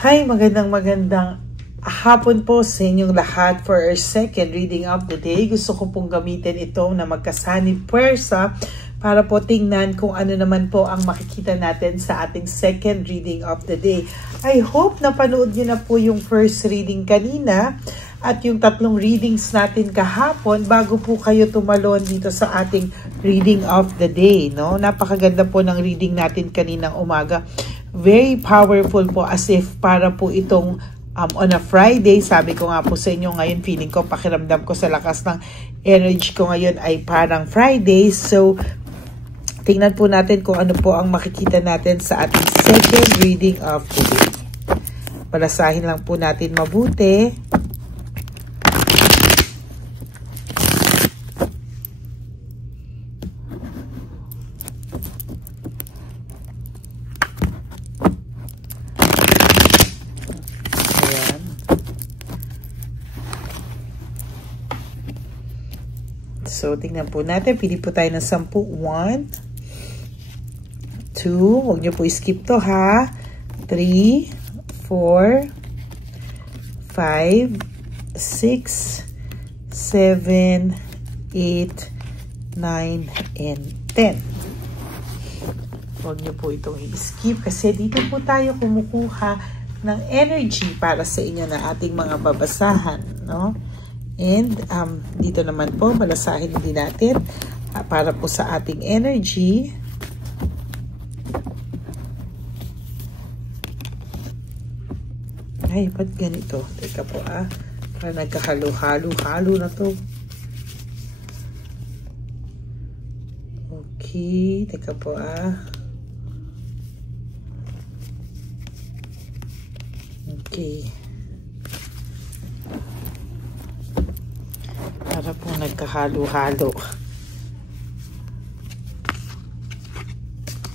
Hi, magandang hapon po sa inyong lahat for our second reading of the day. Gusto ko pong gamitin ito na magkasanib puwersa para po tingnan kung ano naman po ang makikita natin sa ating second reading of the day. I hope napanood niyo na po yung first reading kanina at yung tatlong readings natin kahapon bago po kayo tumalon dito sa ating reading of the day. No? Napakaganda po ng reading natin kaninang umaga. Very powerful po, as if para po itong on a Friday. Sabi ko nga po sa inyo ngayon, feeling ko, pakiramdam ko sa lakas ng energy ko ngayon ay parang Friday. So, tingnan po natin kung ano po ang makikita natin sa ating second reading of the day. Balasahin lang po natin mabuti. So, tingnan po natin. Pili po tayo ng 10. 1, 2, huwag nyo po skip to ha. 3, 4, 5, 6, 7, 8, 9, and 10. Huwag nyo po itong i-skip kasi dito po tayo kumukuha ng energy para sa inyo na ating mga babasahan, no? And dito naman po, balasahin din natin para po sa ating energy. Ay, ba't ganito? Teka po para nagkahalo-halo na to. Okay, teka po Okay. Para po nagkahalo-halo.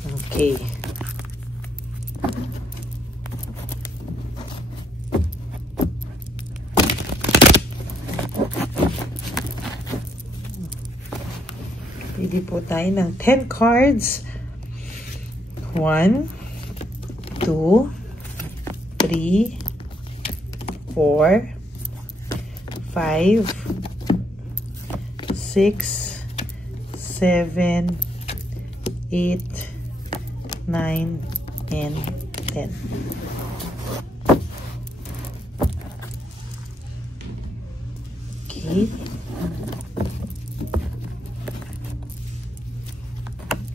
Okay. Pili po tayo ng 10 cards. 1, 2, 3, 4, 5, 6, 7, 8, 9, and 10. Okay.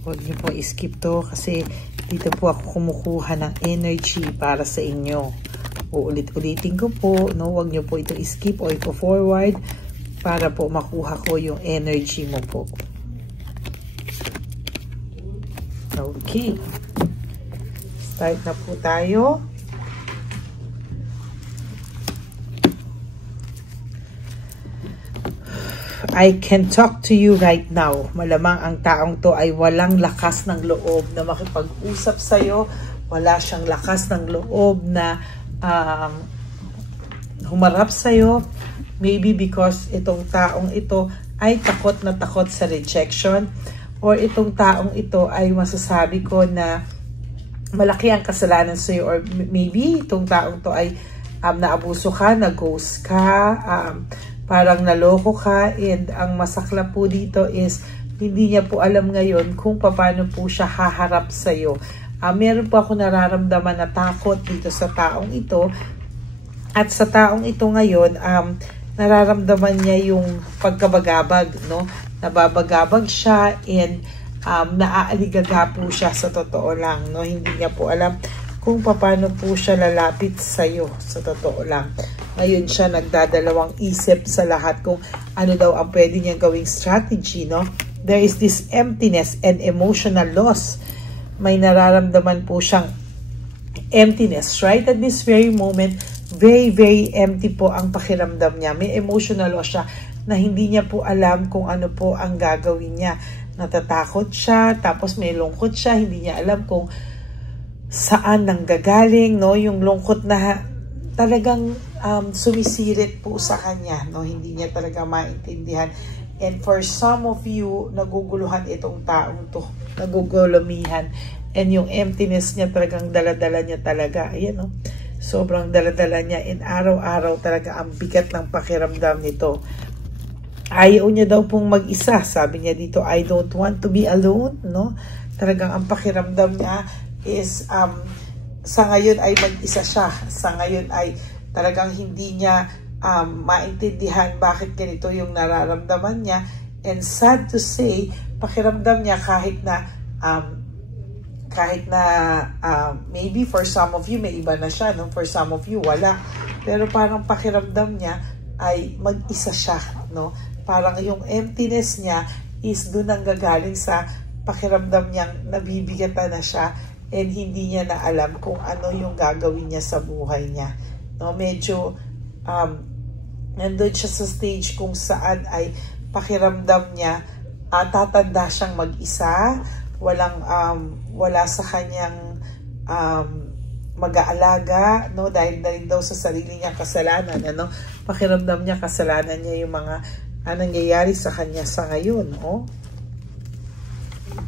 Huwag niyo po i-skip to kasi dito po ako kumukuha ng energy para sa inyo. Uulit-ulitin ko po, no? Huwag niyo po ito i-skip o i-forward para po makuha ko yung energy mo po. Okay. Start na po tayo. I can talk to you right now. Malamang ang taong to ay walang lakas ng loob na makipag-usap sa'yo. Wala siyang lakas ng loob na humarap sa'yo. Maybe because itong taong ito ay takot na takot sa rejection, or itong taong ito ay masasabi ko na malaki ang kasalanan sa iyo, or maybe itong taong to ay naabuso ka, nag-ghost ka, parang naloko ka, and ang masakla po dito is hindi niya po alam ngayon kung paano po siya haharap sa iyo. Meron po ako nararamdaman na takot dito sa taong ito, at sa taong ito ngayon nararamdaman niya yung pagkabagabag, no? Nababagabag siya, and naaaligaga po siya sa totoo lang, no? Hindi niya po alam kung paano po siya lalapit sa iyo, sa totoo lang. Ngayon siya nagdadalawang isip sa lahat kung ano daw ang pwede niyang gawing strategy, no? There is this emptiness and emotional loss. May nararamdaman po siyang emptiness right at this very moment. Very, very empty po ang pakiramdam niya. May emotional loss siya na hindi niya po alam kung ano po ang gagawin niya. Natatakot siya, tapos may lungkot siya, hindi niya alam kung saan nanggagaling, no? Yung lungkot na talagang sumisirit po sa kanya, no? Hindi niya talaga maintindihan. And for some of you, naguguluhan itong taong to. Nagugulumihan. And yung emptiness niya talagang dala-dala niya talaga. Ayan, no? sobrang daladala niya, and araw-araw talaga ang bigat ng pakiramdam nito. Ayaw niya daw pong mag-isa. Sabi niya dito, I don't want to be alone, no? Talagang ang pakiramdam niya is, sa ngayon ay mag-isa siya. Sa ngayon ay talagang hindi niya maintindihan bakit ganito yung nararamdaman niya. And sad to say, pakiramdam niya kahit na maybe for some of you may iba na siya, no? For some of you wala, pero parang pakiramdam niya ay mag-isa siya, no? Parang yung emptiness niya is doon ang gagaling sa pakiramdam niyang nabibigatan na siya, and hindi niya na alam kung ano yung gagawin niya sa buhay niya, no? Medyo nandun siya sa stage kung saan ay pakiramdam niya tatanda siyang mag-isa, wala sa kanyang mag-aalaga, no? Dahil na rin daw sa sarili niyang kasalanan, ano? Pakiramdam niya kasalanan niya yung mga nangyayari sa kanya sa ngayon, oh.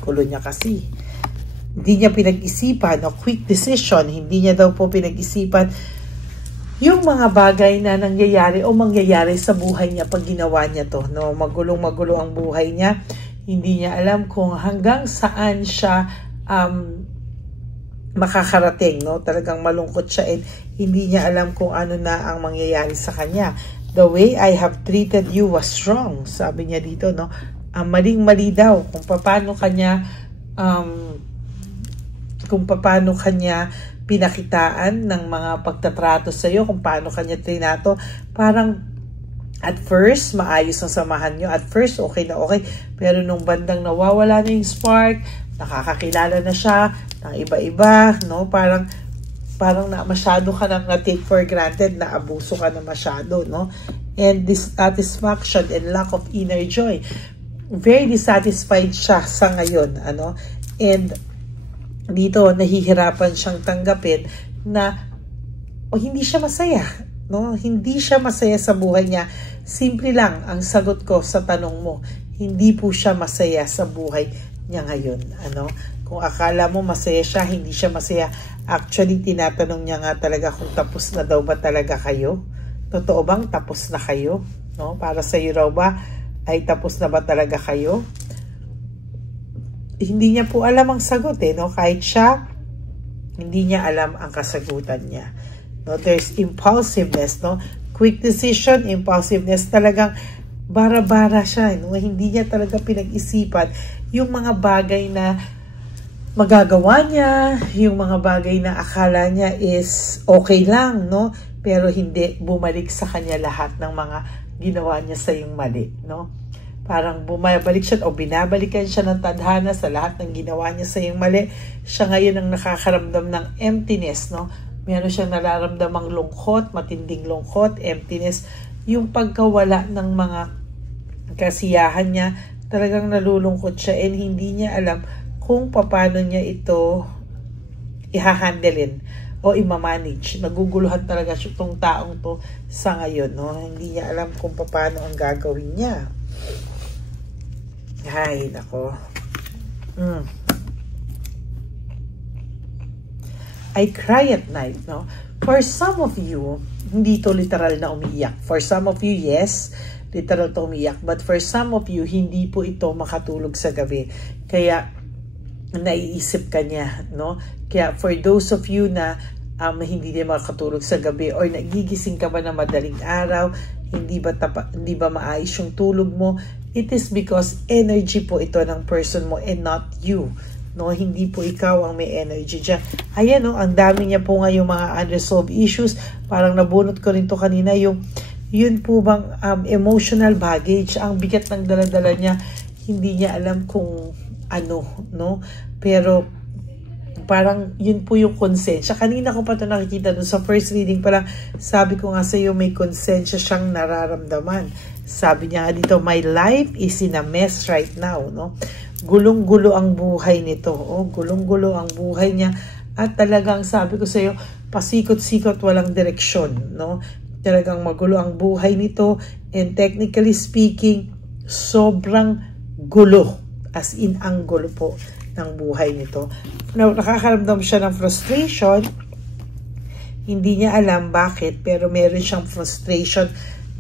Kulo niya kasi. Hindi niya pinag-isipan, no? Quick decision, hindi niya daw po pinag-isipan yung mga bagay na nangyayari o mangyayari sa buhay niya pag ginawa niya to, no? Magulong-magulo ang buhay niya. Hindi niya alam kung hanggang saan siya makakarating, no? Talagang malungkot siya, and hindi niya alam kung ano na ang mangyayari sa kanya. The way I have treated you was wrong, sabi niya dito, no? Maling-mali daw kung paano kanya pinakitaan ng mga pagtatrato sa iyo, kung paano kanya trinato. Parang at first maayos ang samahan nyo, at first okay na okay, pero nung bandang nawawala na yung spark, nakakakilala na siya ng iba-iba, no? Parang na masyado ka nang na-take for granted, na abuso ka na masyado, no? And dissatisfaction and lack of inner joy, very dissatisfied siya sa ngayon, ano? And dito nahihirapan siyang tanggapin na hindi siya masaya, no? Hindi siya masaya sa buhay niya. Simple lang ang sagot ko sa tanong mo. Hindi po siya masaya sa buhay niya ngayon, ano? Kung akala mo masaya siya, hindi siya masaya. Actually, tinatanong niya nga talaga kung tapos na daw ba talaga kayo? Totoo bang tapos na kayo? No? Para sa iyo raw ba ay tapos na ba talaga kayo? Hindi niya po alam ang sagot, no? Kahit siya, hindi niya alam ang kasagutan niya. No? There's impulsiveness, no? Quick decision, impulsiveness, talagang bara-bara siya, no? Hindi niya talaga pinag-isipan yung mga bagay na magagawa niya, yung mga bagay na akala niya is okay lang, no? Pero hindi, bumalik sa kanya lahat ng mga ginawa niya sa yung mali, no? Parang bumabalik siya o binabalikan siya ng tadhana sa lahat ng ginawa niya sa yung mali. Siya ngayon ang nakakaramdam ng emptiness, no? Meron siyang nararamdamang lungkot, matinding lungkot, emptiness, yung pagkawala ng mga kasiyahan niya. Talagang nalulungkot siya, and hindi niya alam kung paano niya ito ihahandlein o imamanage. Naguguluhan talaga siya itong taong to sa ngayon, no? Hindi niya alam kung paano ang gagawin niya. Ay, nako. I cry at night, no? For some of you, hindi to literal na umiyak. For some of you, yes, literal to umiyak. But for some of you, hindi po ito makatulog sa gabi. Kaya, naiisip ka niya, no? Kaya, for those of you na hindi din makatulog sa gabi, or nagigising ka ba na madaling araw, hindi ba maayos yung tulog mo, it is because energy po ito ng person mo and not you, no? Hindi po ikaw ang may energy dyan. Ayan, no? Ang dami niya po nga yung mga unresolved issues. Parang nabunot ko rin to kanina, yun po bang emotional baggage, ang bigat ng daladala niya, hindi niya alam kung ano, no? Pero parang yun po yung konsensya. Kanina ko pa ito nakikita doon sa first reading, parang sabi ko nga sa iyo, may konsensya siyang nararamdaman. Sabi niya nga dito, my life is in a mess right now, no? Gulong-gulo ang buhay nito, oh, gulong-gulo ang buhay niya, at talagang sabi ko sa iyo, pasikot-sikot, walang direksyon, no? Talagang magulo ang buhay nito, and technically speaking, sobrang gulo, as in ang gulo po ng buhay nito. Now, nakakaramdam siya ng frustration, Hindi niya alam bakit, pero meron siyang frustration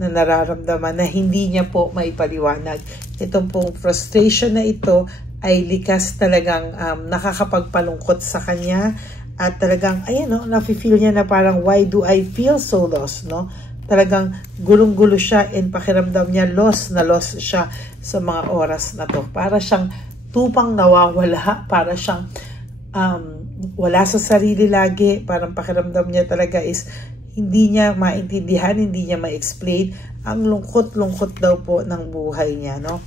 na nararamdaman na hindi niya po maipaliwanag. Itong pong frustration na ito ay likas talagang nakakapagpalungkot sa kanya. At talagang, ayan, no, nafe-feel niya na parang, why do I feel so lost, no? Talagang gulong-gulo siya and pakiramdam niya, lost na lost siya sa mga oras na to. Para siyang tupang nawawala, para siyang wala sa sarili lagi. Parang pakiramdam niya talaga is, hindi niya maintindihan, hindi niya ma-explain. Ang lungkot-lungkot daw po ng buhay niya, no?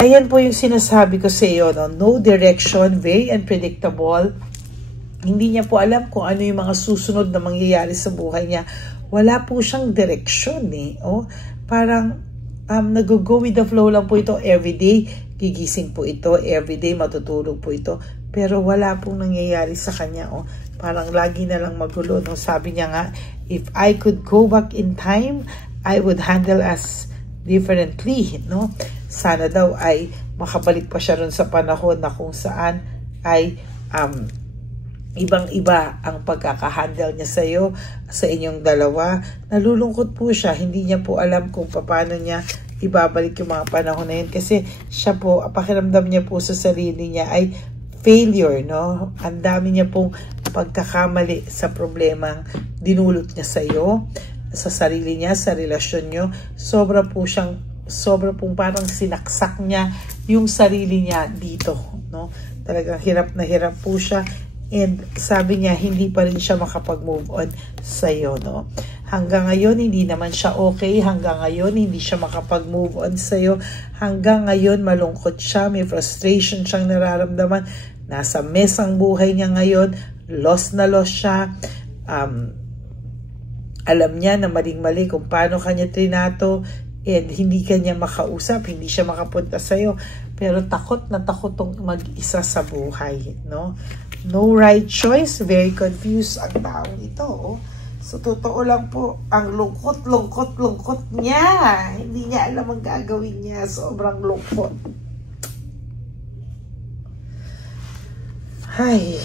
Ayan po yung sinasabi ko sa iyo, no? No direction, very unpredictable. Hindi niya po alam kung ano yung mga susunod na mangyayari sa buhay niya. Wala po siyang direksyon eh. Oh, parang nag-go with the flow lang po ito everyday. Gigising po ito everyday, matutulog po ito. Pero wala pong nangyayari sa kanya. Oh, parang lagi na lang magulo. No? Sabi niya nga, if I could go back in time, I would handle us differently. No? Sana daw ay makabalik pa siya ron sa panahon na kung saan ay ibang-iba ang pagkakahandle niya sa iyo, sa inyong dalawa. Nalulungkot po siya. Hindi niya po alam kung paano niya ibabalik yung mga panahon na yun. Kasi siya po, pakiramdam niya po sa sarili niya ay failure, no? Ang dami niya pong pagkakamali sa problemang dinulot niya sa iyo, sa sarili niya, sa relasyon niyo. Sobra pong parang sinaksak niya yung sarili niya dito, no? Talagang hirap na hirap po siya. And sabi niya, hindi pa rin siya makapag-move on sa'yo, no? Hanggang ngayon, hindi naman siya okay. Hanggang ngayon, hindi siya makapag-move on sa'yo. Hanggang ngayon, malungkot siya. May frustration siyang nararamdaman. Nasa mess ang buhay niya ngayon. Lost na lost siya. Alam niya na maling-mali kung paano kanya trinato. And hindi kanya makausap. Hindi siya makapunta sa'yo. Pero takot na takot tong mag-isa sa buhay, no? No right choice. Very confused ang taong ito. Oh. So, totoo lang po, ang lungkot niya. Hindi niya alam ang gagawin niya. Sobrang lungkot. Ay,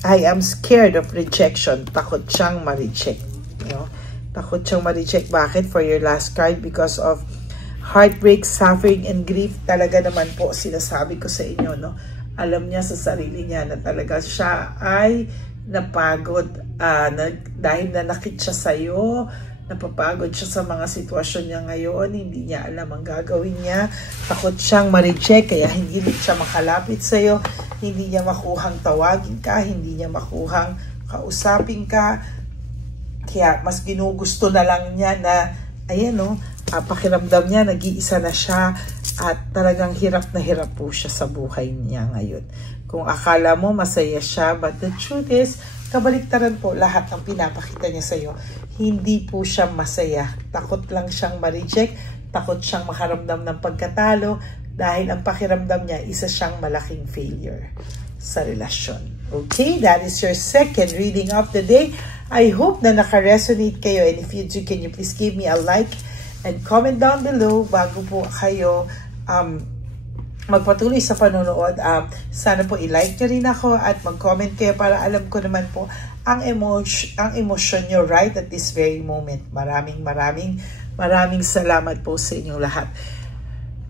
I am scared of rejection. Takot siyang ma-reject. No? Takot siyang ma-reject. Bakit? For your last card, because of heartbreak, suffering, and grief. Talaga naman po, sinasabi ko sa inyo, no? Alam niya sa sarili niya na talaga siya ay napagod dahil nanakit siya sa iyo, napapagod siya sa mga sitwasyon niya ngayon, hindi niya alam ang gagawin niya, takot siyang ma-reject, kaya hindi rin siya makalapit sa iyo, hindi niya makuhang tawagin ka, hindi niya makuhang kausapin ka, kaya mas ginugusto na lang niya na, ayan o, pakiramdam niya, nag-iisa na siya, at talagang hirap na hirap po siya sa buhay niya ngayon. Kung akala mo masaya siya, but the truth is, kabaliktaran po lahat ng pinapakita niya sa iyo. Hindi po siya masaya. Takot lang siyang ma-reject, takot siyang makaramdam ng pagkatalo, dahil ang pakiramdam niya, isa siyang malaking failure sa relasyon. Okay, that is your second reading of the day. I hope na naka-resonate kayo, and if you do, can you please give me a like and comment down below bago po kayo magpatuloy sa panonood. Sana po i-like nyo rin ako at mag-comment kayo para alam ko naman po ang emosyon nyo right at this very moment. Maraming salamat po sa inyong lahat.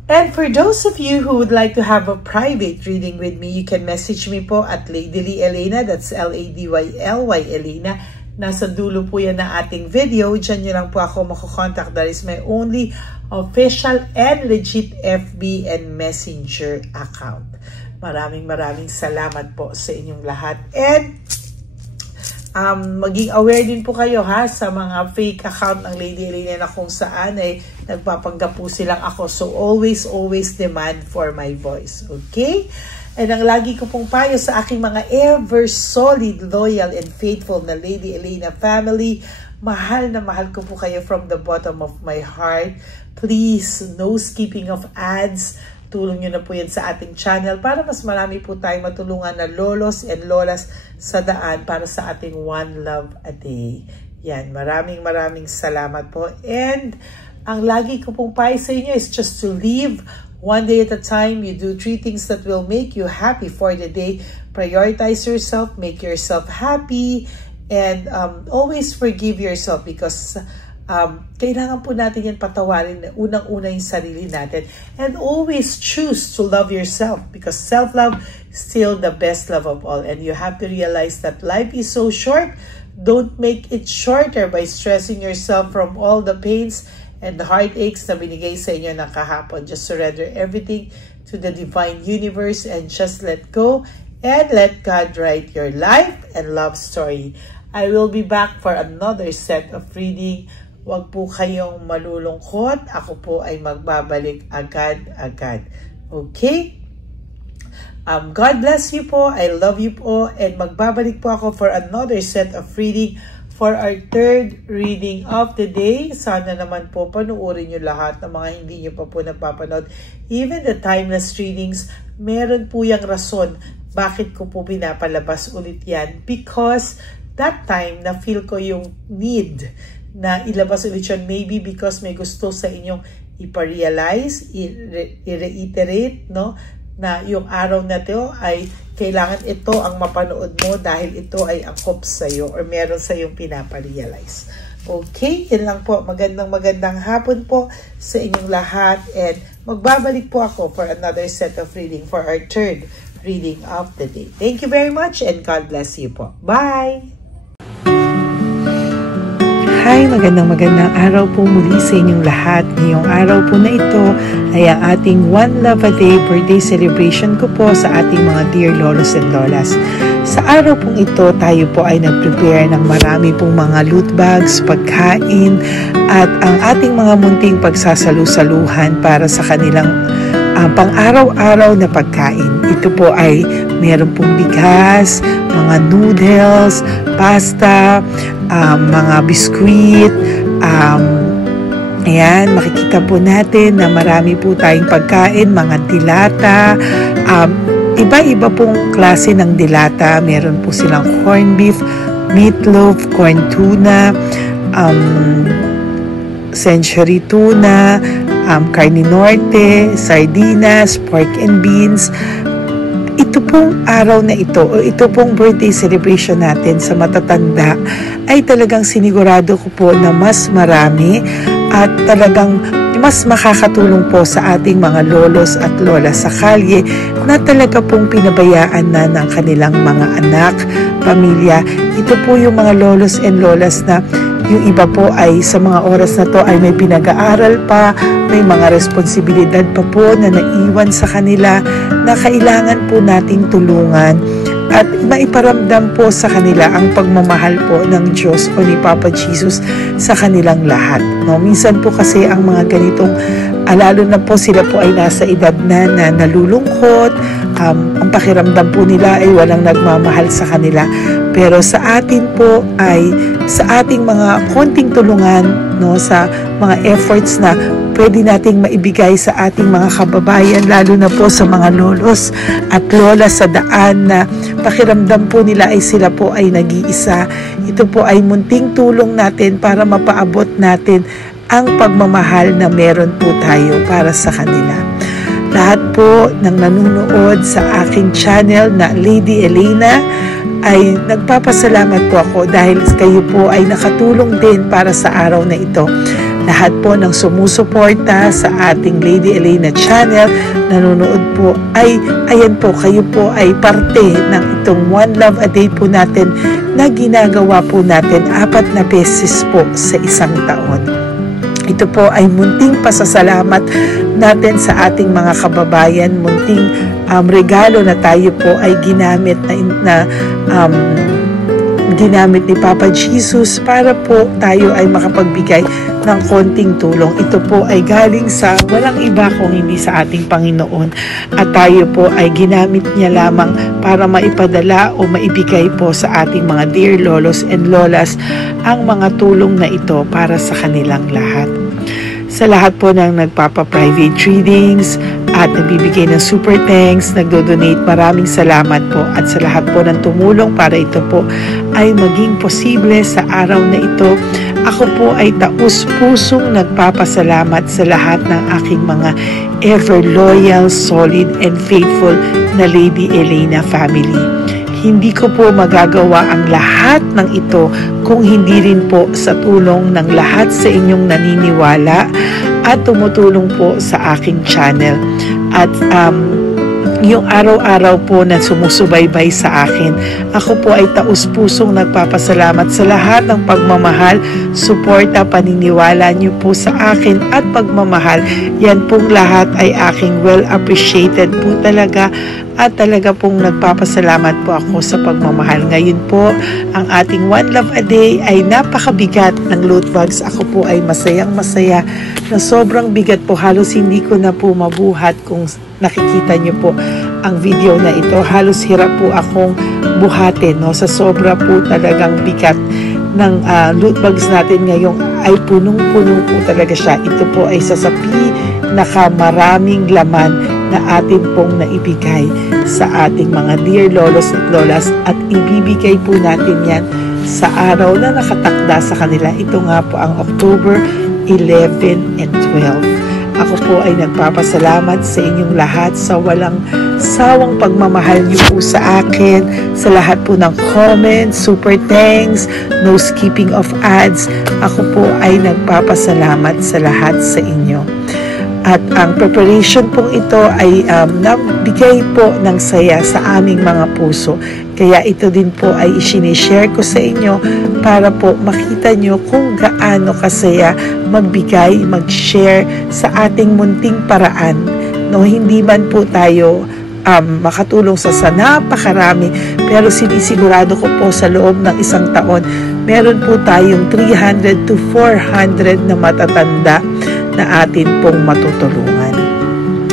And for those of you who would like to have a private reading with me, you can message me po at Ladyly Elena, that's L-A-D-Y-L-Y Elena. Nasa dulo po yan ng ating video. Diyan nyo lang po ako makukontak. That is my only official and legit FB and Messenger account. Maraming salamat po sa inyong lahat. And maging aware din po kayo ha sa mga fake account ng Lady Elena na kung saan ay nagpapanggap po silang ako. So always demand for my voice. Okay? And ang lagi ko pong payo sa aking mga ever solid, loyal, and faithful na Lady Elena family, mahal na mahal ko po kayo from the bottom of my heart. Please, no skipping of ads. Tulong nyo na po yan sa ating channel para mas marami po tayong matulungan na lolos and lolas sa daan para sa ating one love a day. Yan, maraming salamat po. And ang lagi ko pong payo sa inyo is just to live one day at a time. You do 3 things that will make you happy for the day. Prioritize yourself, make yourself happy, And always forgive yourself because kailangan po natin yan patawarin na unang-una yung sarili natin. And always choose to love yourself because self-love is still the best love of all. And you have to realize that life is so short. Don't make it shorter by stressing yourself from all the pains and the heartaches na binigay sa inyo ng kahapon. Just surrender everything to the divine universe and just let go and let God write your life and love story. I will be back for another set of reading. Huwag po kayong malulungkot. Ako po ay magbabalik agad-agad. Okay? God bless you po. I love you po. And magbabalik po ako for another set of reading for our third reading of the day. Sana naman po panuorin nyo lahat ng mga hindi nyo pa po napapanood. Even the timeless readings, meron po yung rason bakit ko po pinapalabas ulit yan. Because that time na feel ko yung need na ilabas ulit yun, maybe because may gusto sa inyong iparealize, i-reiterate, no? Na yung araw na ito ay kailangan ito ang mapanood mo dahil ito ay angkop sa'yo or meron sa'yong pinaparealize. Okay, yun lang po. Magandang hapon po sa inyong lahat and magbabalik po ako for another set of reading for our third reading of the day. Thank you very much and God bless you po. Bye! Hi, magandang araw po muli sa inyong lahat. Ngayong araw po na ito ay ang ating One Love a Day birthday celebration ko po sa ating mga dear lolos and lolas. Sa araw pong ito, tayo po ay nag-prepare ng marami pong mga loot bags, pagkain, at ang ating mga munting pagsasalu-saluhan para sa kanilang pang-araw-araw na pagkain. Ito po ay meron pong bigas, mga noodles, pasta, mga biskuit, ayan, makikita po natin na marami po tayong pagkain, mga dilata, iba-iba pong klase ng dilata. Meron po silang corned beef, meatloaf, corn tuna, century tuna, carne norte, sardinas, pork and beans. Ito pong araw na ito o ito pong birthday celebration natin sa matatanda ay talagang sinigurado ko po na mas marami at talagang mas makakatulong po sa ating mga lolos at lola sa kalye na talaga pong pinabayaan na ng kanilang mga anak, pamilya. Ito po yung mga lolos and lolas na yung iba po ay sa mga oras na to ay may pinag-aaral pa, may mga responsibilidad pa po na naiwan sa kanila na kailangan po nating tulungan at maiparamdam po sa kanila ang pagmamahal po ng Diyos o ni Papa Jesus sa kanilang lahat. No? Minsan po kasi ang mga ganitong, lalo na po sila po ay nasa edad na nalulungkot, ang pakiramdam po nila ay walang nagmamahal sa kanila. Pero sa atin po ay sa ating mga konting tulungan, no, sa mga efforts na pwede nating maibigay sa ating mga kababayan, lalo na po sa mga lolos at lola sa daan na pakiramdam po nila ay sila po ay nag-iisa. Ito po ay munting tulong natin para mapaabot natin ang pagmamahal na meron po tayo para sa kanila. Lahat po ng nanonood sa aking channel na Lady Elena ay nagpapasalamat po ako dahil kayo po ay nakatulong din para sa araw na ito. Lahat po ng sumusuporta sa ating Lady Elena channel, nanonood po ay, ayan po, kayo po ay parte ng itong One Love a Day po natin na ginagawa po natin 4 na beses po sa isang taon. Ito po ay munting pasasalamat natin sa ating mga kababayan, munting regalo na tayo po ay ginamit ginamit ni Papa Jesus para po tayo ay makapagbigay ng konting tulong. Ito po ay galing sa walang iba kung hindi sa ating Panginoon at tayo po ay ginamit niya lamang para maipadala o maibigay po sa ating mga dear lolos and lolas ang mga tulong na ito para sa kanilang lahat. Sa lahat po ng nagpapa-private readings at nagbibigay ng super thanks, nagdo-donate, maraming salamat po. At sa lahat po ng tumulong para ito po ay maging posible sa araw na ito. Ako po ay taus-pusong nagpapasalamat sa lahat ng aking mga ever loyal, solid, and faithful na Lady Elena family. Hindi ko po magagawa ang lahat ng ito kung hindi rin po sa tulong ng lahat sa inyong naniniwala at tumutulong po sa aking channel. At yung araw-araw po na sumusubaybay sa akin. Ako po ay taus-pusong nagpapasalamat sa lahat ng pagmamahal, suporta, paniniwala niyo po sa akin at pagmamahal. Yan pong lahat ay aking well appreciated po talaga at talaga pong nagpapasalamat po ako sa pagmamahal. Ngayon po, ang ating One Love a Day ay napakabigat ng loot bags. Ako po ay masayang-masaya na sobrang bigat po. Halos hindi ko na po mabuhat kung nakikita niyo po ang video na ito. Halos hirap po akong buhatin, no? Sa sobra po talagang bigat ng loot bags natin ngayon ay punong-puno po talaga siya. Ito po ay sasapi nakamaraming laman na atin pong naibigay sa ating mga dear lolos at lolas at ibibigay po natin yan sa araw na nakatakda sa kanila. Ito nga po ang October 11 and 12. Ako po ay nagpapasalamat sa inyong lahat sa walang sawang pagmamahal niyo po sa akin, sa lahat po ng comments, super thanks, no skipping of ads. Ako po ay nagpapasalamat sa lahat sa inyo. At ang preparation pong ito ay nabigay po ng saya sa aming mga puso. Kaya ito din po ay isinishare ko sa inyo para po makita nyo kung gaano kasaya magbigay, mag-share sa ating munting paraan. No, hindi man po tayo makatulong sa napakarami, pero sinisigurado ko po sa loob ng isang taon, meron po tayong 300 to 400 na matatanda na atin pong matutulungan.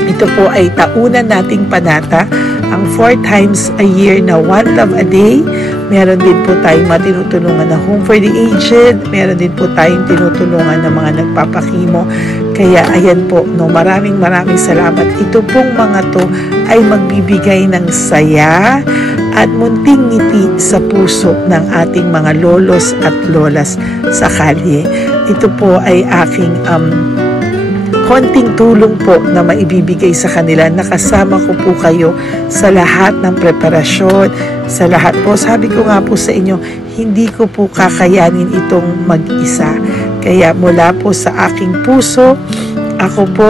Ito po ay taunan nating panata, ang 4 times a year na One Love a Day. Meron din po tayong matinutulungan na Home for the Aged. Meron din po tayong tinutulungan ng mga nagpapakimo. Kaya ayan po, no, maraming salamat. Ito pong mga to ay magbibigay ng saya at munting ngiti sa puso ng ating mga lolos at lolas sa kalye. Ito po ay aking konting tulong po na maibibigay sa kanila. Nakasama ko po kayo sa lahat ng preparasyon, sa lahat po. Sabi ko nga po sa inyo, hindi ko po kakayanin itong mag-isa. Kaya mula po sa aking puso, ako po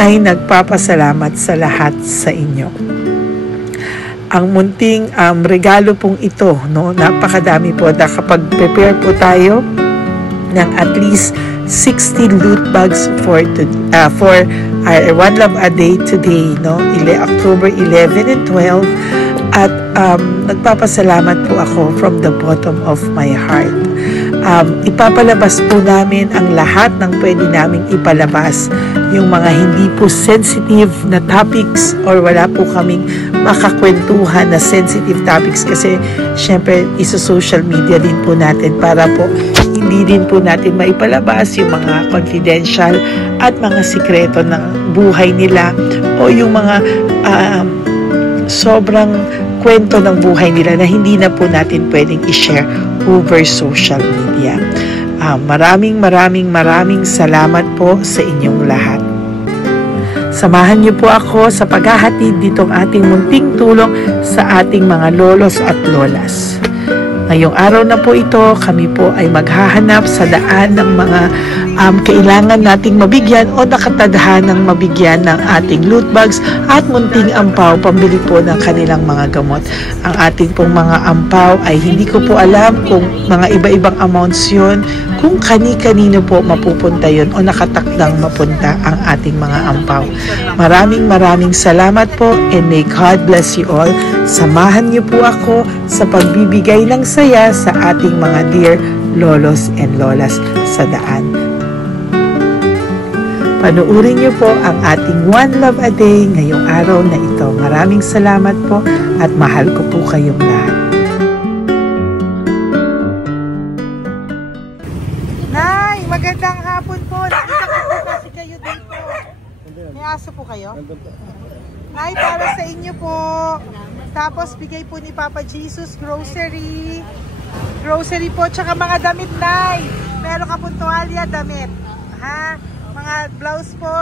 ay nagpapasalamat sa lahat sa inyo. Ang munting regalo pong ito, no, napakadami po. Kapag prepare po tayo ng at least 60 loot bags for our One Love a Day today, no? October 11 and 12. At nagpapasalamat po ako from the bottom of my heart. Ipapalabas po namin ang lahat ng pwede naming ipalabas. Yung mga hindi po sensitive na topics or wala po kaming makakwentuhan na sensitive topics kasi syempre isa-social media din po natin para po hindi din po natin maipalabas yung mga confidential at mga sikreto ng buhay nila o yung mga sobrang kwento ng buhay nila na hindi na po natin pwedeng i-share over social media. Maraming salamat po sa inyong lahat. Samahan niyo po ako sa paghahatid ditong ating munting tulong sa ating mga lolos at lolas. Ngayong araw na po ito, kami po ay maghahanap sa daan ng mga kailangan nating mabigyan o nakatadhanang mabigyan ng ating loot bags at munting ampaw pambili po ng kanilang mga gamot. Ang ating pong mga ampaw ay hindi ko po alam kung mga iba-ibang amounts yun, kung kani-kanino po mapupunta yun o nakatakdang mapunta ang ating mga ampaw. Maraming salamat po and may God bless you all. Samahan niyo po ako sa pagbibigay ng saya sa ating mga dear lolos and lolas sa daan. Panuurin niyo po ang ating One Love a Day ngayong araw na ito. Maraming salamat po at mahal ko po kayong lahat. Nay, magandang hapon po. Nakita ko po kasi kayo dito. May aso po kayo? Nay, para sa inyo po. Tapos bigay po ni Papa Jesus grocery. Grocery po, tsaka mga damit, Nay. Meron ka po tuwalya, damit. Ha? Mga blouse po,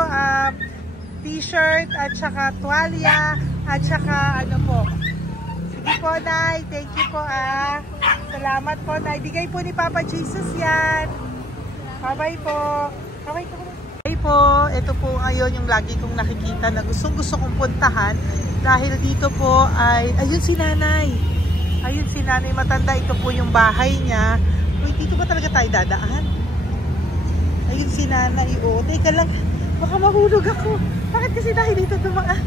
t-shirt, at saka tuwalya, at saka ano po. Sige po, Nay. Thank you po, Salamat po, Nay. Bigay po ni Papa Jesus yan. Bye-bye po. Bye-bye po. Bye po. Ito po ngayon yung lagi kong nakikita na gustong-gusto kong puntahan. Dahil dito po ay... Ayun si Nanay. Ayun si Nanay matanda. Ito po yung bahay niya. Uy, dito ba talaga tayo dadaan? Ayun si Nanay. O, teka lang. Baka mahulog ako. Bakit kasi dahil dito dumaan?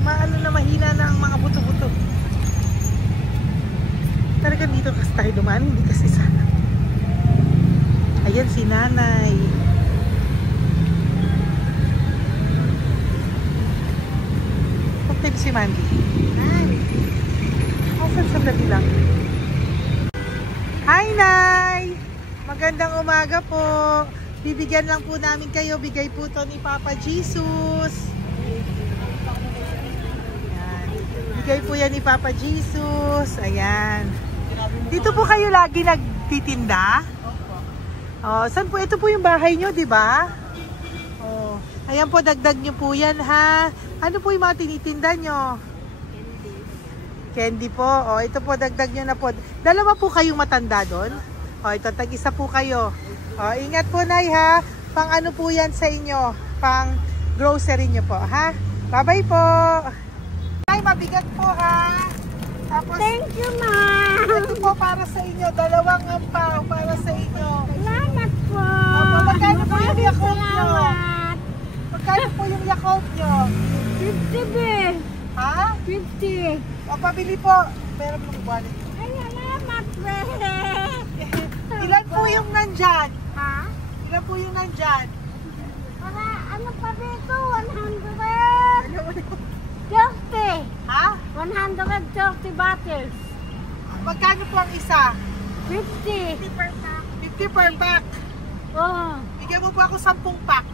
Maano na mahina na ang mga buto-buto. Talagang dito kasi tayo dumaan. Hindi kasi sana. Ayan si Nanay. Si Mandy. Sandali lang. Hi, Nay! Magandang umaga po. Bibigyan lang po namin kayo. Bigay po to ni Papa Jesus. Ayan. Bigay po yan ni Papa Jesus. Ayan. Dito po kayo lagi nagtitinda? Oh, saan po? Ito po yung bahay nyo, di ba? Oh. Ayan po, dagdag nyo po yan, ha? Ano po yung mga tinitinda nyo? Candy po. O, ito po, dagdag nyo na po. Dalawa po kayong matanda doon. O, ito, tag-isa po kayo. O, ingat po, Nay, ha? Pang ano po yan sa inyo? Pang grocery nyo po, ha? Bye-bye po. Ay, mabigat po, ha? Tapos, thank you, ma'am. Ito po para sa inyo. Dalawang ampaw para sa inyo. Salamat po. Opo, magkano po yung Yakult nyo? Magkano po yung Yakult nyo? 50 be. Ha? 50. O, pabili po. Meron pong wallet. Ay, salamat be. Ilan po yung nandyan? Ha? Ilan po yung nandyan? Para ano pa dito? 130. Ha? 130 bottles. Magkano po ang isa? 50. 50 per pack. Oh. Bigyan mo po ako 10 pack.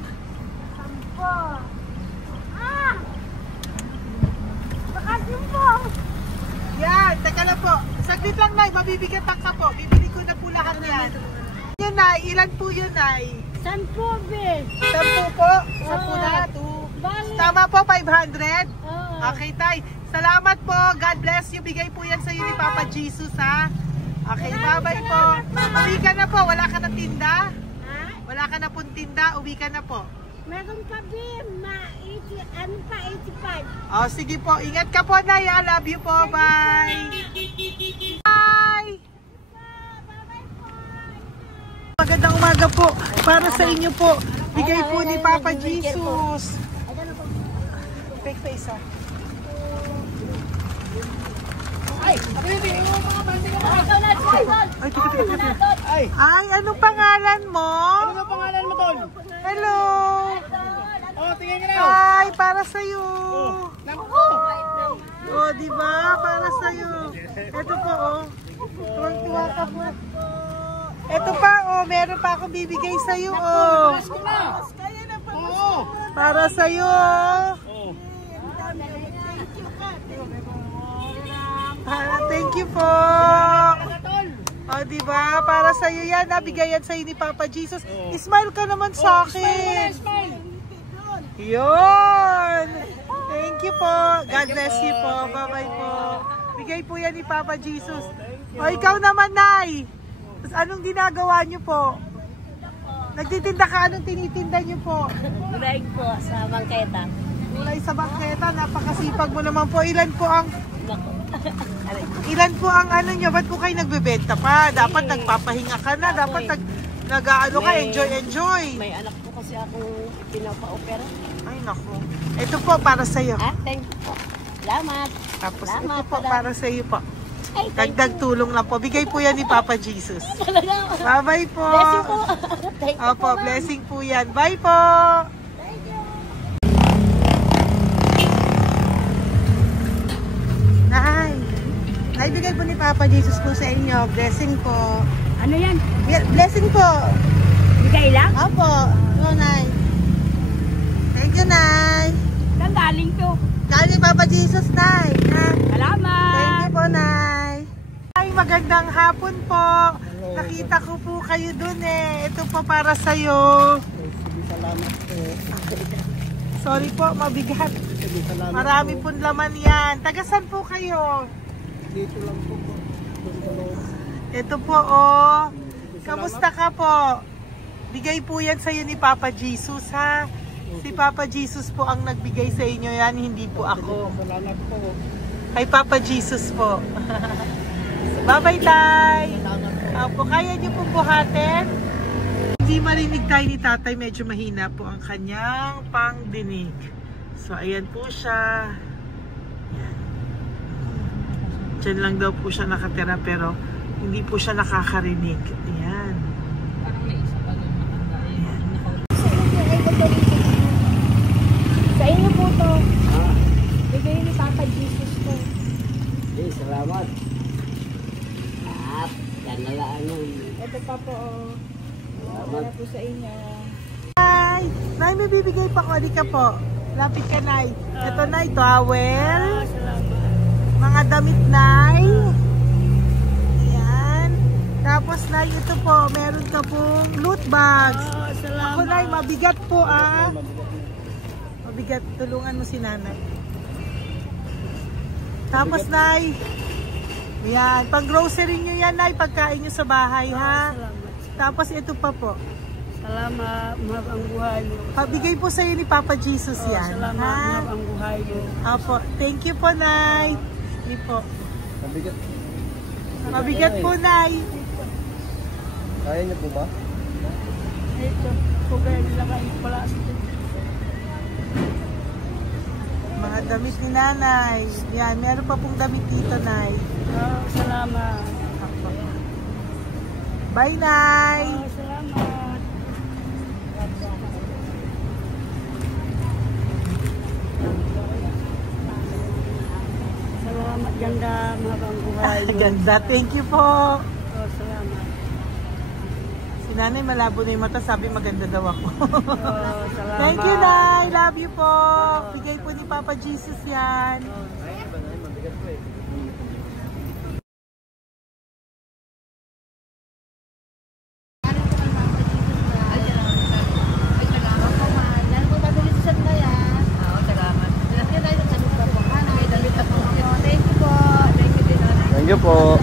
10. Ah! Makasih po. Yan, teka lang po. Saglit lang, Nay. Mabibigatan ka po. Bibili ko na po lahat yan. Yun, Nay. Ilan po yun, Nay? 10 be. 10 po. 10 na. 2. Bali. Tama po, 500. Oh. Okay, Tay. Salamat po. God bless you. Bigay po yan sa iyo ni Papa Jesus, ha? Okay, bye-bye po. Uwi ka na po. Wala ka na tinda? Ha? Wala ka na pong tinda. Uwi ka na po. Meron pa be. Ano pa? 85. Oh, sige po. Ingat ka po, Nay. I love you po. Bye. Bye. Magandang umaga po. Para sa inyo po. Bigay po ni Papa Jesus. Fake face, ha? Ay, baby, yung mga bandi ka ba? Ay, tika. Ay, anong pangalan mo? Ano ba pangalan mo, Tol? Hello. Oh, tingin ka na. Hi, para sa'yo. Naku. Oh, di ba? Para sa'yo. Ito po, oh. Tuwang-tuwa ka po. Ito pa, oh. Meron pa akong bibigay sa'yo, oh. Pasko na. Oo. Para sa'yo. Oh. Thank you po. Tol. Oh, di ba? Para sa iyo 'yan, nabigay yan sa ni Papa Jesus. Smile ka naman sa akin. Smile. 'Yon. Thank you po. God bless you po. Bye-bye po. Bigay po yan ni Papa Jesus. O, ikaw naman, Nay. Anong ginagawa niyo po? Nagtitinda ka? Anong tinitinda niyo po? Gulay po sa bangketa. Gulay sa bangketa. Napakasipag mo naman po. Ilan po ang ano nyo? Ba't po kayo nagbebenta pa? Dapat nagpapahinga ka na. Dapat nag-ano ka, enjoy. May anak po kasi akong pinapa-opera. Ay, naku. Ito po, para sa'yo. Ah, thank you po. Salamat. Tapos Salamat, ito po, madam. para sa'yo po. Ay, thank Dagdag tulong lang po. Bigay po yan ni Papa Jesus. Talaga. Bye-bye po. Blessing po. Thank you Opo, po, ma'am. blessing po yan. Bye po. Thank you. Naibigay po ni Papa Jesus po sa inyo. Blessing po. Ano yan? Blessing po. Bigay lang? Opo. Ito, Nay. Thank you, Nay. Saan galing to? Galing Papa Jesus, Nay. Ha? Salamat. Thank you po, Nay. Ay, magandang hapon po. Nakita ko po kayo dun eh. Ito po para sa'yo. Salamat po. Sorry po, mabigat. Marami pong laman yan. Tagasan po kayo? Dito lang po. Ito po, oh. Kamusta ka po? Bigay po yan sa'yo ni Papa Jesus, ha? Si Papa Jesus po ang nagbigay sa inyo yan, hindi po ako. Salamat po. Kay Papa Jesus po. Bye-bye, Tay! Opo, kaya niyo po buhatin? Hindi marinig tayo ni Tatay, medyo mahina po ang kanyang pangdinig. So, ayan po siya. Yan. Diyan lang daw po siya nakatira pero hindi po siya nakakarinig. Ayan. Parang may isa pa doon matanda. Ayan. Sa inyo po to. Bigay ni Papa Jesus to. Salamat. Yan na lang yun. Ito pa po. Para po sa inyo. Nay! Nay, may bibigay pa ko. Di ka po. Lapit ka, Nay. Ito, Nay, towel. Mga damit, Nay. Ayan. Tapos, Nay, ito po. Meron ka pong loot bags. Ako, Nay, mabigat po, ah. Mabigat. Tulungan mo si Nanay. Tapos, Nay. Ayan. Pang-grocery nyo yan, Nay. Pagkain nyo sa bahay, ha? Tapos, ito pa po. Salamat, mahal ang buhay mo. Pabigay po sa'yo ni Papa Jesus yan. Salamat, mahal ang buhay mo. Apo. Thank you po, Nay. Hindi po. Mabigat. Mabigat po, Nay. Kaya niyo po ba? Ito, kugay nila kayo pala. Mga damit ni Nanay. Yan, meron pa pong damit dito, Nay. Salamat. Apo. Bye, Nay. Salamat. Salamat, ganda, mahal ang buhay mo. Ganda. Thank you po. Salamat. Si Nanay malabo na yung mata. Sabi maganda daw ako. Salamat. Thank you, Nay. Love you po. Bigay po ni Papa Jesus yan. Mabigat po eh. Thank you po.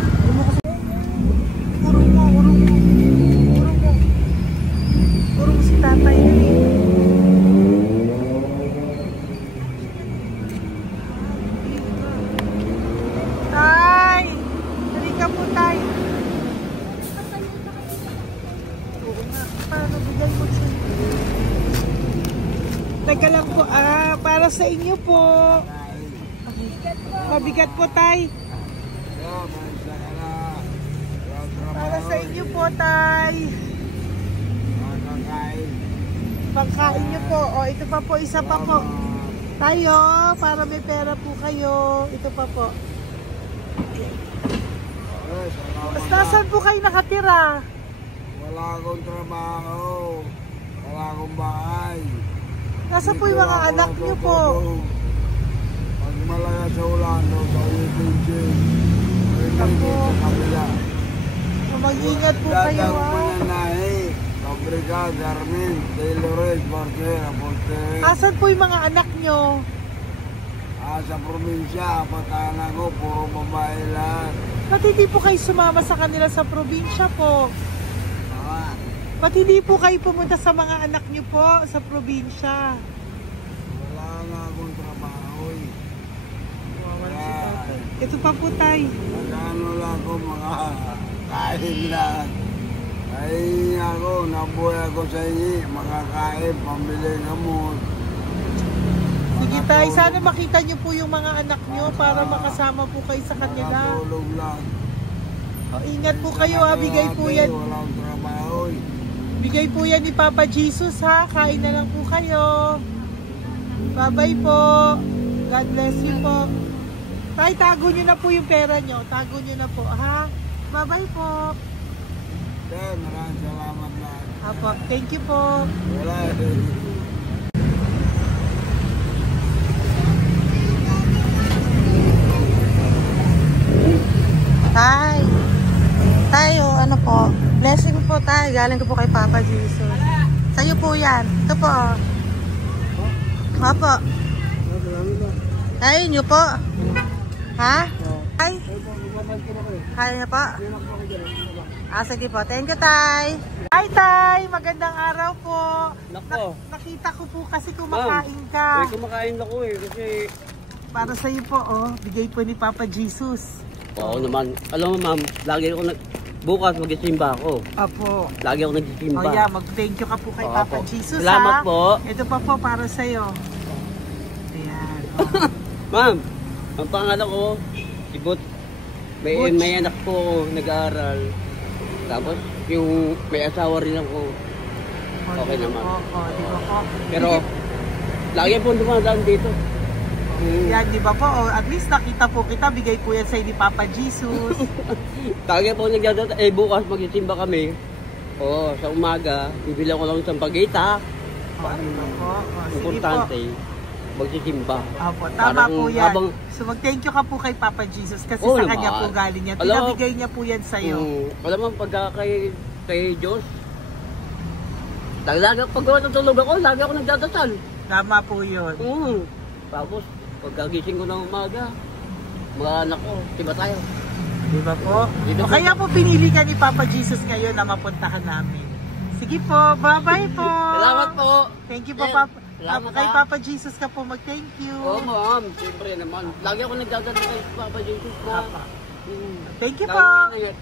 Urong mo, urong mo. Urong mo. Urong mo si Tatay. Tay! Halika po, Tay. Oo nga. Paano bigay mo siya? Teka lang po. Para sa inyo po. Mabigat po, Tay. Para sa inyo po, Tay. Pangkain nyo po. O, ito pa po, isa pa po. Tayo, para may pera po kayo. Ito pa po. Nasaan po kayo nakatira? Wala akong trabaho. Wala akong bahay. Nasa po yung mga anak nyo po? Pag malaya sa ulan, sa UPG. Ako. Sa kabila. Mag-ingat po kayo, Dadag ha? Mananahe, Fabrica, Garmin, Taylorage, Barcera, Portere. Asan po yung mga anak nyo? Sa probinsya, patanan ko, puro babae lahat. Ba't hindi po kayo sumama sa kanila sa probinsya po? Ah, Ba't hindi po kayo pumunta sa mga anak nyo po sa probinsya? wala nga akong trabaho eh. Ito pa po, Tay. Magkano lang ako mga kain lang. Ay ako, nabuhay ako sa inyo, makakain, pambili gamot. Sige, Tay. Sana makita nyo po yung mga anak nyo para makasama po kayo sa kanila. Makatulog lang. O, ingat po kayo, ha? Bigay po yan. Walang trabaho eh. Bigay po yan ni Papa Jesus, ha? Kain na lang po kayo. Bye-bye po. God bless you po. Tay, tago nyo na po yung pera nyo. Tago nyo na po, ha? Bye-bye po. Okay, maraming salamat na. Apo, thank you po. Wala eh. Tay. Tayo, ano po? Blessing po tayo. Galing ko po kay Papa Jesus. Sa'yo po yan. Ito po. Opo. Kaya nyo po? Ha? Ay? Kaya nyo po? Sige po. Thank you, Tay. Hi, Tay. Magandang araw po. Nako. Nakita ko po kasi kumakain ka. Kumakain ako kasi... Para sa iyo po, bigay po ni Papa Jesus. Oo naman. Alam mo ma'am, lagi ako bukas mag-isimba ako. Apo. Lagi ako nag-isimba. Mag-thank you ka po kay Oo, Papa po. Jesus. Salamat po. Ito pa po para sa iyo. Ayan. Ma'am, ang pangalan ko, si Butch. May anak po nag-aaral. Tapos yung may asawa rin ako. Okay naman. Di ba po? Pero lagi po dumadaan dito. Yan, di ba po? At least nakita po kita, bigay po yan sa ni Papa Jesus. Lagi po nagdadaan. Bukas mag-isimba kami. Sa umaga, bibili ko lang isang pagita. Di ba po? Importante, magsisimba. Opo, tama po yan. Habang, so mag-thank you ka po kay Papa Jesus kasi sa kanya po galing yan. Pinabigay niya po yan sa'yo. Alam mo, pagka kay Diyos, lagi pag natutulog ako, lagi ako nagdadasal. Tama po yun. Tapos, pagkagising ko ng umaga, mga anak ko, diba tayo? Di ba po? Kaya po pinili ka ni Papa Jesus ngayon na mapuntahan namin. Sige po, bye-bye po. Salamat po. Thank you po, Papa. Kay Papa Jesus ka po mag-thank you. Oo, ma'am. Siyempre naman. Lagi ako nagdadala kay Papa Jesus po. Thank you po.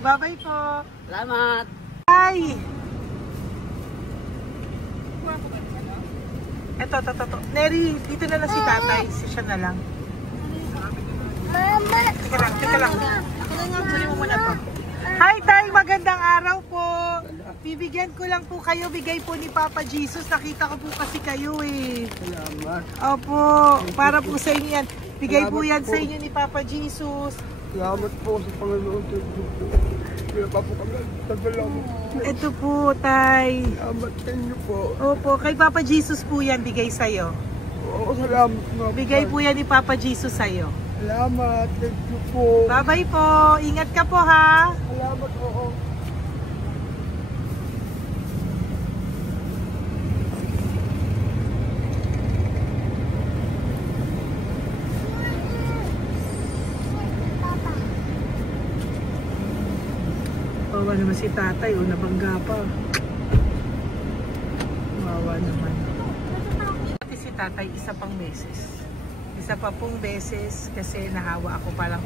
Bye-bye po. Salamat. Bye. Ito. Neri, dito na lang si tatay. Siya na lang. Mama! Teka lang. Kunin mo muna to. Hi, Tay! Magandang araw po. Bibigyan ko lang po kayo. Bigay po ni Papa Jesus. Nakita ko po kasi kayo eh. Salamat. Opo. Para po sa inyo yan. Bigay po yan sa inyo ni Papa Jesus. Salamat po sa Panginoon. Kaya pa po kami. Salamat. Ito po, Tay. Salamat sa inyo po. Opo. Kay Papa Jesus po yan. Bigay sa'yo. Oo, salamat nga. Bigay po yan ni Papa Jesus sa'yo. Salamat. Thank you po. Bye-bye po. Ingat ka po, ha? Salamat po. Wawa naman si tatay, nabangga pa. Wawa naman. Pati si tatay, isa pang beses. Isa pa pong beses kasi nahawa ako, parang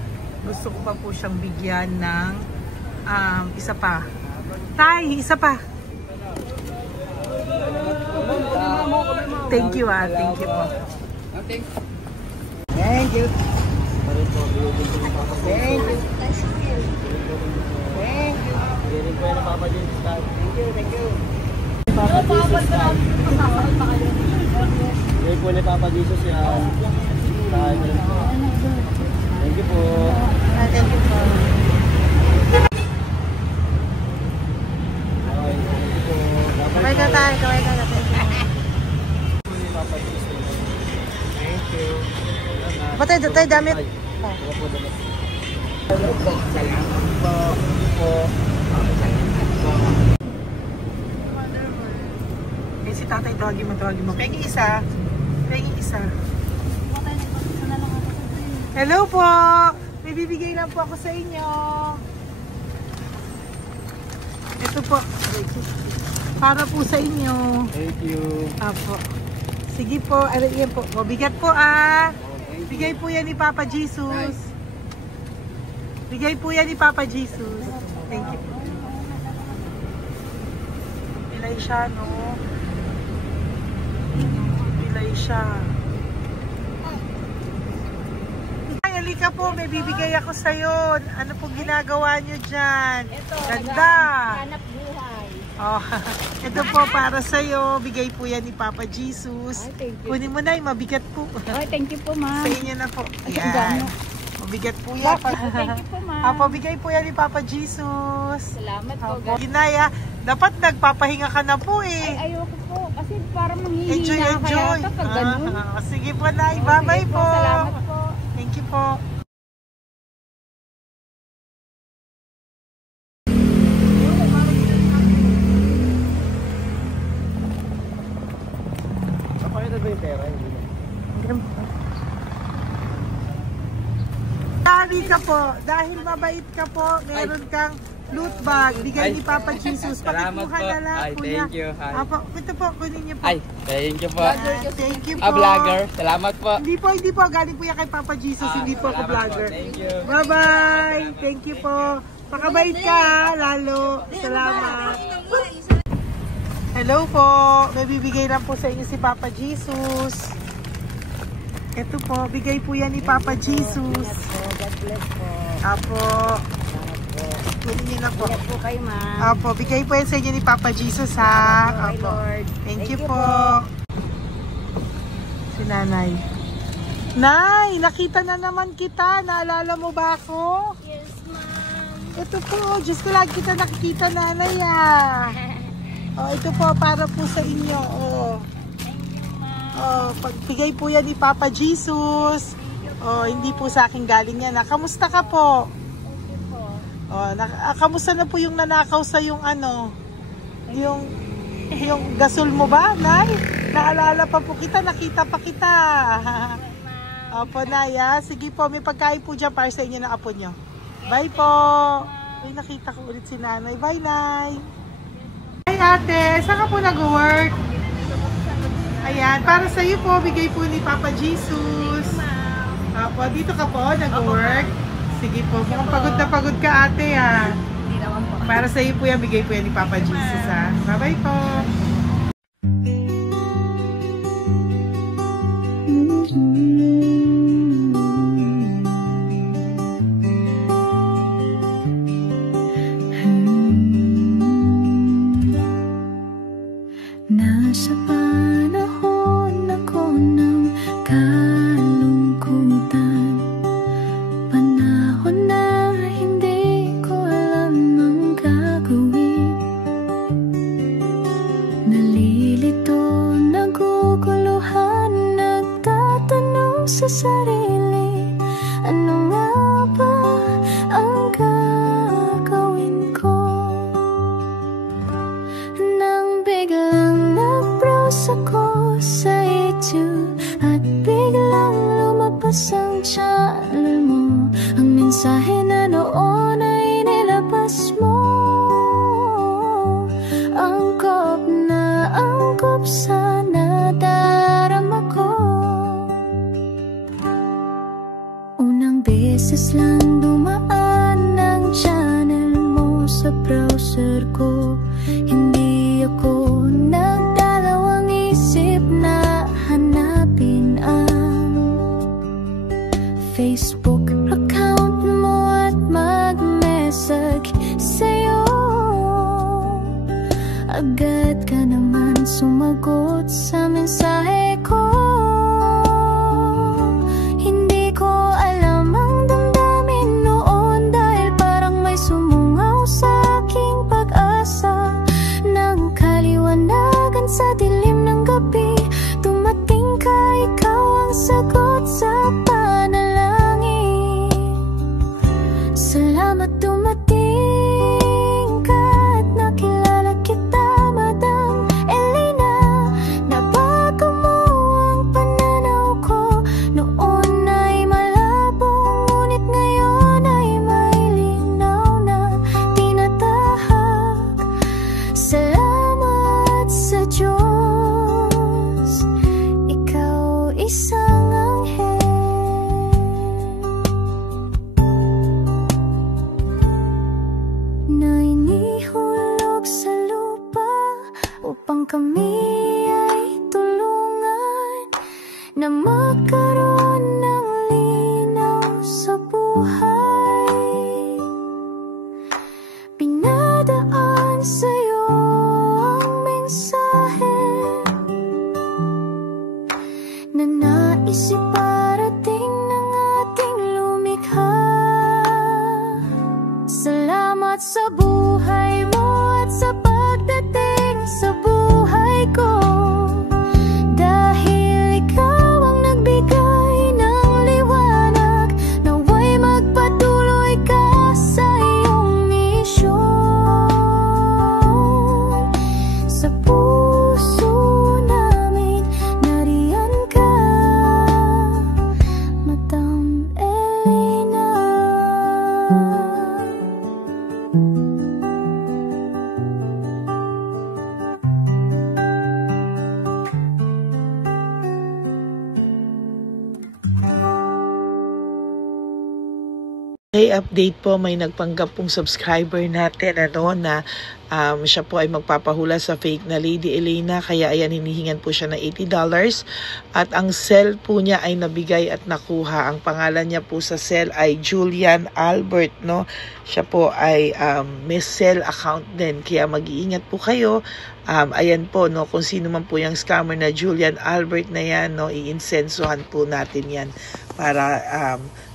gusto ko pa po siyang bigyan ng isa pa. Tay, isa pa. Thank you thank you po. Thank you. Thank you. Hirin ko yan na Papa Jesus. Thank you. Hirin po ni Papa Jesus yan. Thank you po. Thank you po. Kaway ka tayo, kaway ka tayo. Thank you. Patay, tayo damit. Eh, si tatay, tawagin mo. Pengi isa. Hello po! May bibigay lang po ako sa inyo. Ito po. Para po sa inyo. Thank you. Apo. Sige po. Yan po. Mabigat po Bigay po yan ni Papa Jesus. Bigay po yan ni Papa Jesus. Thank you po. Pilay siya, no? Pilay siya. Ay, halika po. May bibigay ako sa'yo. Ano pong ginagawa nyo dyan? Ito, ganda. hanap buhay. Oh, ito po para sa'yo. Bigay po yan ni Papa Jesus. Ay, thank you. Kunin mo na, mabigat po. Ay, thank you po, ma'am. Sa inyo na po. Ay, Yan. gano. Mabigat po yan. Thank you po, ma'am. Apo, bigay po yan ni Papa Jesus. Salamat po. Apo, Ginaya, dapat nagpapahinga ka na po Ay, ayoko po. Kasi parang Enjoy. manghihina kaya ito pag ganun. Sige po, Nay. Bye-bye Sige po. Salamat po. Thank you po. Kapakita ba yung pera? Hindi na. ka po. Dahil mabait ka po, meron kang loot bag. Bigay ni Papa Jesus. Salamat Pakikuha po. na lang, Ay, kuya. thank you. Ay. Apo, ito po, kunin niyo po. Ay, thank you po. Thank you po. Vlogger. Salamat po. Hindi po. Galing po yan kay Papa Jesus. Hindi po ako Salamat vlogger. po. Thank you. Bye-bye. Thank you po. Pakabait ka, lalo. Salamat. Hello po. May bibigay lang po sa inyo si Papa Jesus. Ito po, bigay po yan ni Papa Jesus. God bless po. Apo. Kunin niyo na po. Ingat po kayo, ma'am. Apo, bigay po yan sa inyo ni Papa Jesus, ha? Salamat po, Apo. Lord. Thank you Thank you po. po. Si Nanay. Nay, nakita na naman kita. Naalala mo ba ako? Yes, ma'am. Ito po, Diyos ko, lagi kita nakikita, Nanay, ah. Oh, ito po, para po sa inyo. Oh. Oh, pagbigay po yan ni Papa Jesus. Oh, hindi po sa akin galing yan. Kamusta ka po? Oh, kamusta na po yung nanakaw sa yung ano? Yung gasol mo ba, Nay? Naalala pa po kita, nakita pa kita. Opo, Nay, ah. Sige po, may pagkain po dyan para sa inyo ng apo nyo. Bye po. Ay, nakita ko ulit si Nanay. Bye, Nay. Hi, ate. Saan ka po nag-work? Ayan, para sa iyo po, bigay po ni Papa Jesus. Opo, dito ka po, nag-work. Sige po, mukhang pagod na pagod ka, ate, ha. Hindi naman po. Para sa iyo po yan, bigay po yan ni Papa Jesus, ha. Bye-bye po. Nasa panahon ako ng kalungkutan, panahon na hindi ko alam ang gagawin. Nalilito, naguguluhan, nagtatanong sa sarili, ano nga ba ang gagawin ko? Nang biglang nag-browse ako sa YouTube at biglang lumabas ang channel mo, ang mensahe na noon ay nilabas mo. Angkop sa nadarama ko. Unang beses lang dumaan ang channel mo sa browser ko. Hindi ako nagdalawang isip na hanapin ang Facebook account mo at mag-message sa'yo. Agad ka naman sumagot sa mensahe ko. Hindi ko alam ang damdamin noon, dahil parang may sumungaw sa aking pag-asa. Nang kaliwanagan sa dilim ng gabi, dumating ka, ikaw ang sagot sa panalangin. Salamat dumating ka at nakilala kita, Madam Elena. Nabago mo ang pananaw ko. Noon ay malabo, ngunit ngayon ay may linaw na tinatahak. Salamat sa Diyos, ikaw isang anghel. Na inihulog sa lupa upang kami ay tulungan na magkaroon ng linaw sa buhay. Pinadaan sa'yo ang mensahe na nais iparating ng ating lumikha. Salamat sa buhay mo at sa pagdating sa buhay ko, dahil ikaw ang nagbigay ng liwanag. Nawa'y magpatuloy ka sa iyong misyon. Okay, update po, may nagpanggap pong subscriber natin na siya po ay magpapahula sa fake na Lady Elena, kaya ayan, hinihingan po siya ng $80 at ang cell po niya ay nabigay at nakuha. Ang pangalan niya po sa cell ay Julian Albert, no? Siya po ay may cell account din, kaya mag-iingat po kayo. Ayan po, no, kung sino man po yung scammer na Julian Albert na yan, no, iinsensuhan po natin yan para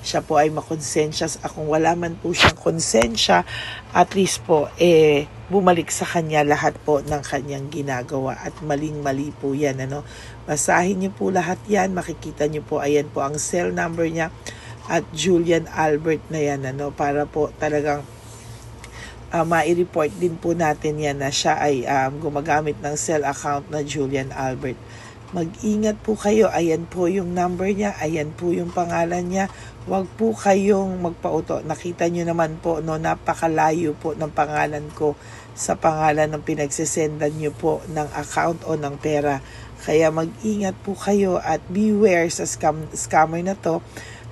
siya po ay makonsensya. Kung wala man po siyang konsensya, at least po bumalik sa kanya lahat po ng kanyang ginagawa, at maling-mali po yan, ano. Basahin niyo po lahat yan, makikita niyo po, ayan po ang cell number niya at Julian Albert na yan, ano, para po talagang ma-report din po natin yan na siya ay gumagamit ng cell account na Julian Albert. Mag-ingat po kayo, ayan po yung number niya, ayan po yung pangalan niya. Huwag po kayong magpauto. Nakita nyo naman po, no, napakalayo po ng pangalan ko sa pangalan ng pinagsesendan nyo po ng account o ng pera. Kaya mag-ingat po kayo at beware sa scammer na to.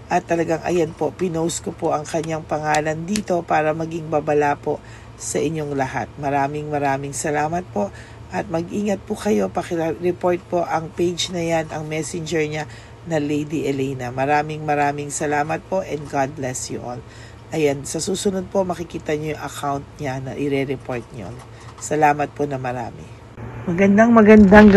At talagang ayan po, pinost ko po ang kanyang pangalan dito para maging babala po sa inyong lahat. Maraming salamat po. At mag-ingat po kayo, pakireport po ang page na yan, ang messenger niya na Lady Elena. Maraming salamat po and God bless you all. Ayan, sa susunod po makikita niyo yung account niya na ire-report niyo. Salamat po na marami. Magandang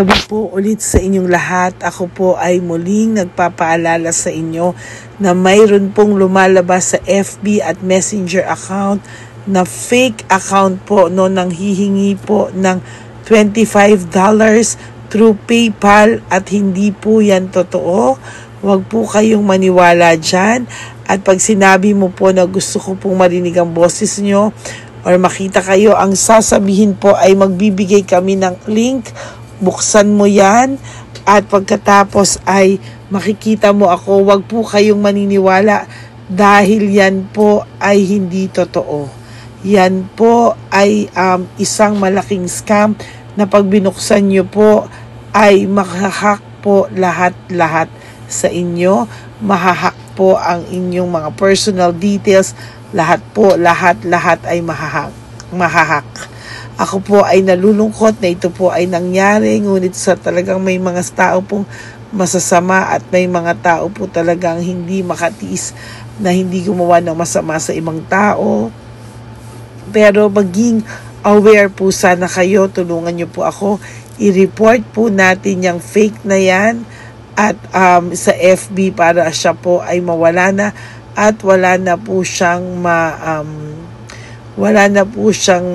gabi po ulit sa inyong lahat. Ako po ay muling nagpapaalala sa inyo na mayroon pong lumalabas sa FB at Messenger account na fake account po, no, nang hihingi po ng $25 through PayPal at hindi po yan totoo. Huwag po kayong maniwala dyan. At pag sinabi mo po na gusto ko pong marinig ang boses nyo or makita kayo, ang sasabihin po ay magbibigay kami ng link. Buksan mo yan at pagkatapos ay makikita mo ako. Huwag po kayong maniniwala dahil yan po ay hindi totoo. Yan po ay isang malaking scam na pag binuksan nyo po ay mahahack po lahat sa inyo. Mahahack po ang inyong mga personal details. Lahat ay mahahack. Ako po ay nalulungkot na ito po ay nangyari, ngunit sa talagang may mga tao pong masasama at may mga tao po talagang hindi makatiis na hindi gumawa ng masama sa ibang tao. Pero maging aware po sana kayo, tulungan niyo po ako, i-report po natin yung fake na yan at sa FB para siya po ay mawala na at wala na po siyang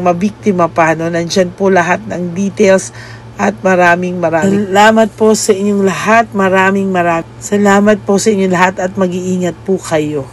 mabiktima pa, no? Nandyan po lahat ng details at maraming salamat po sa inyong lahat. Maraming salamat po sa inyong lahat at mag-iingat po kayo.